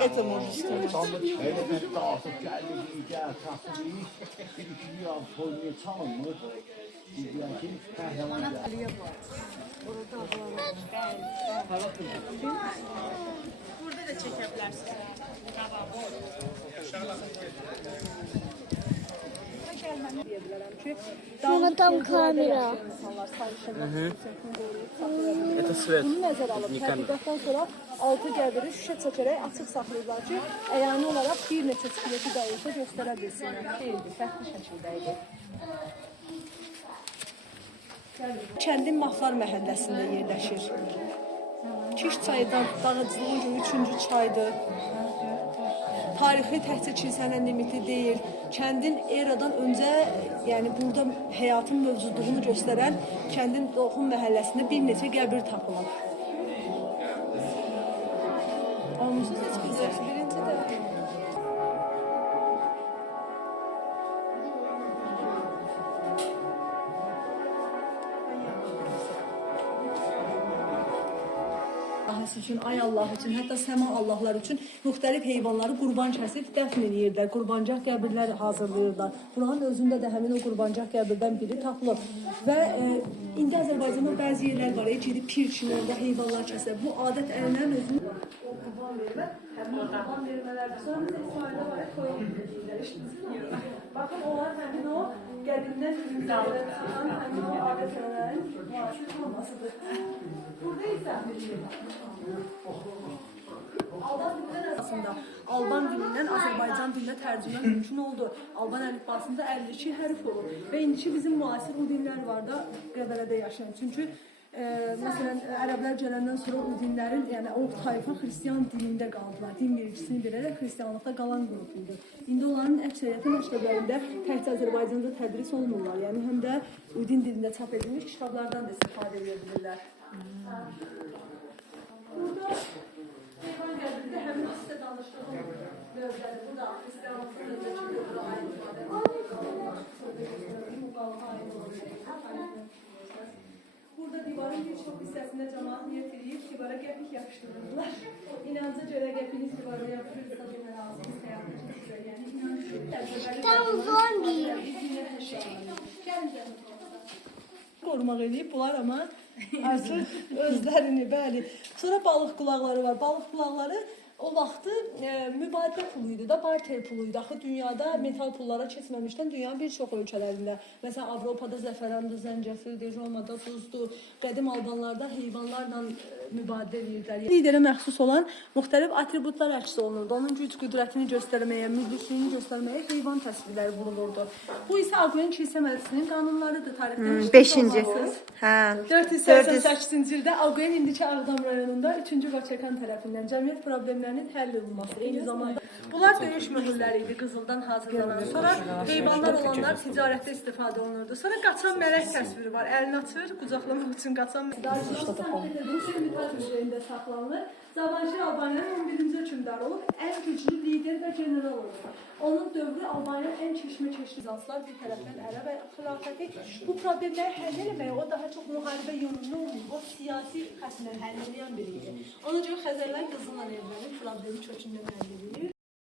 Это может стоить. Burada da çekebilirsiniz. Şuna tam kamera. Это свет. Bunu nəzərə alıb, Nikon. tədqiqatdan sonra 6 qəbiri şüşə çəkərək açıq saxlayırlar ki, əyani olaraq bir neçə skeleti də olsa göstərə bilsinlər. Xeyirdir, fərqli şəkildə idi. Kəndin Maflar məhəlləsində yerləşir. Kiş çayından dağıcılığın günü 3-cü çaydır. Tarixi təkcə kilsənin limitli deyil. Kəndin eradan öncə, yəni burada həyatın mövcudluğunu göstərən kəndin Doğum məhəlləsində bir neçə qəbir tapılır. Almışsınız heç bilirsiz, birinci də. Allah'ı üçün, ay Allah üçün, hətta səma Allahlar üçün müxtəlif heyvanları qurban kəsib dəfn edirlər, qurbancaq qəbirlər hazırlayırlar. Buranın özündə də həmin o qurbancaq qəbirdən biri tapılır. Və indi Azərbaycanda bəzi yerlər var, gedib pir kimi orada heyvanlar kəsir. Bu adət ənənənin özünü o qurban vermə, həmin o qurban vermələrdir. Sonra bizə İsraildə var, toyun deyirlər, işiniz. Baxın, onlar həmin o qədimdən ünlülərdən çıxan həmin o adət ənənənin müasir olmasıdır. Burada isə Alban dilindən Azərbaycan dilinə tərcümə mümkün oldu. Alban əlifbasında 52 hərf olur. Və indiki bizim müasir o dinlər var da Qəbələdə yaşayan. Çünki məsələn, ərəblər gələndən sonra o dinlərin, yəni o tayfa xristiyan dinində qaldılar. Din vergisini verərək xristiyanlıqda qalan qrup idi. İndi onların əksəriyyəti məktəblərində təkcə Azərbaycanda tədris olmurlar. Yəni həm də Udin dilində çap edilmiş kitablardan da istifadə edə bilirlər. Burada heyvan qəbrində həmin sizə danışdığım mövzədir. Burada xristiyanlıqdan öncəki dövrə aid Burada divarın bir çox hissəsində cəmaat niyyət edib, divara qəpik yapışdırırlar. İnanca görə qəpiniz divara yapışırsa demə lazım, həyatı sizə. Yəni inancı. Tam zombi. Qorumaq edib bunlar amma artıq özlərini, bəli. Sonra balıq qulaqları var. Balıq qulaqları o vaxtı mübadilə pulu idi da, barter pulu idi. Axı dünyada metal pullara keçməmişdən dünyanın bir çox ölkələrində, məsələn Avropada zəfərandır, zəncəfildir, Romada tuzdur, qədim Albanlarda heyvanlarla mübadilə edirlər. Liderə məxsus olan müxtəlif atributlar əks olunurdu. Onun güc qüdrətini göstərməyə, müdrikliyini göstərməyə heyvan təsvirləri bulunurdu. Bu isə Aguyen kilsə məclisinin qanunlarıdır. Tarixdən 5-ci. Hə. 488-ci ildə Aguyen indiki Ağdam rayonunda 3-cü Vaçakan tərəfindən cəmiyyət problemlərinin həll olunması. Eyni zamanda bunlar döyüş möhürləri idi, qızıldan hazırlanan. Sonra heyvanlar olanlar ticarətdə istifadə olunurdu. Sonra qaçan mələk təsviri var. Əlini açır, qucaqlamaq üçün qaçan mələk müzeyində saxlanılır. Zavanşir Albaniyanın 11-ci hökmdarı olub, ən güclü lider və general olub. Onun dövrü Albaniyanın ən keşməkeşli Bizanslar bir tərəfdən ərəb xilafəti. Bu problemləri həll eləməyə o daha çox müharibə yönümlü olmayıb, o siyasi xəsmən həll edən biri idi. Ona görə Xəzərlər qızılla evlənib, problemi kökündən həll edir.